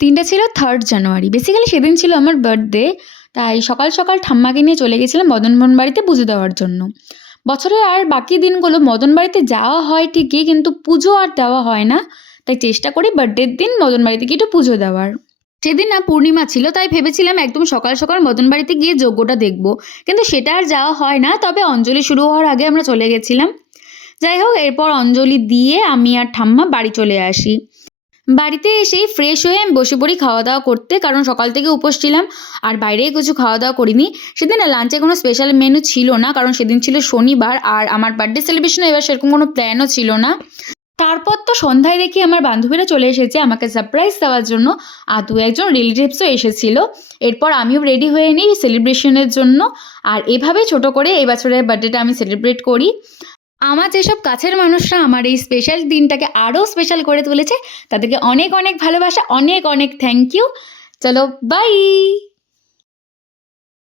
দিনটা ছিল 3rd জানুয়ারি। Basically সেদিন ছিল আমার বার্থডে। তাই সকাল, সকাল ঠাম্মাকে নিয়ে চলে গেছিলাম মদন মোহন বাড়িতে পুজো দেওয়ার জন্য। বছরের আর বাকি দিনগুলো মদন বাড়িতে যাওয়া হয় ঠিকই, কিন্তু পুজো আর দেওয়া হয় না। তাই চেষ্টা করি বার্থডের দিন মদন বাড়িতে গিয়ে একটু পুজো দেওয়ার। সেদিন না পূর্ণিমা ছিল, তাই ভেবেছিলাম একদম সকাল, সকাল মদন বাড়িতে গিয়ে যজ্ঞটা দেখব। কিন্তু সেটা আর যাওয়া হয় না। তবে অঞ্জলি শুরু হওয়ার আগে আমরা চলে গেছিলাম। যাই হোক, এরপর অঞ্জলি দিয়ে আমি আর ঠাম্মা বাড়ি চলে আসি। বাড়িতে এসেই ফ্রেশ হয়ে আমি বসে পড়ি খাওয়া দাওয়া করতে, কারণ সকাল থেকে উপোস ছিলাম আর বাইরেই কিছু খাওয়া দাওয়া করিনি। সেদিন না লাঞ্চে কোনো স্পেশাল মেনু ছিল না, কারণ সেদিন ছিল শনিবার আর আমার বার্থডে সেলিব্রেশনে এবার সেরকম কোনো প্ল্যানও ছিল না। তারপর তো সন্ধ্যায় দেখি আমার বান্ধবীরা চলে এসেছে আমাকে সারপ্রাইজ দেওয়ার জন্য, আর দু একজন রিলেটিভসও এসেছিল। এরপর আমিও রেডি হয়ে নিই সেলিব্রেশনের জন্য। আর এভাবে ছোট করে এই বছরের বার্থডেটা আমি সেলিব্রেট করি। আমার যেসব কাছের মানুষরা আমার এই স্পেশাল দিনটাকে আরও স্পেশাল করে তুলেছে, তাদেরকে অনেক অনেক ভালোবাসা, অনেক অনেক থ্যাংক ইউ। চলো বাই।